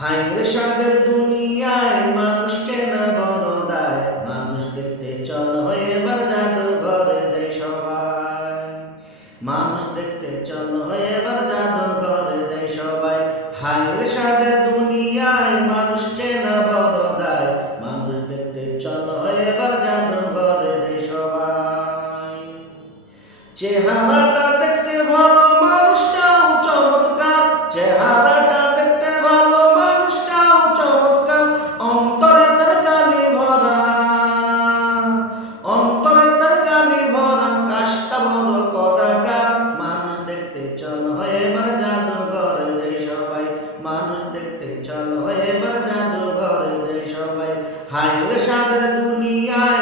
হায়রে সাদের দুনিয়ায় মানুষ চেনা বড় দায়, মানুষ দেখতে চলো এবার জাদুঘরে যাই সবাই, মানুষ দেখতে চলো এবার জাদুঘরে যাই সবাই। হায়রে সাদের দুনিয়ায় মানুষ চেনা বড় দায়, মানুষ দেখতে চলো এবার জাদুঘরে যাই সবাই। চেহারাটা দেখতে ভালো, মানুষটাও চমৎকার, চেহারাটা দেখতে ভালো, মানুষটাও চমৎকার, অন্তরে তার কালি ভরা, অন্তরে তার কালি ভরা, কাশটা বড় কদাকার। মানুষ দেখতে চলো এবার জাদুঘরে যাই সবাই, মানুষ দেখতে চলো এবার জাদুঘরে যাই সবাই। হায়রে সাদের দুনিয়ায়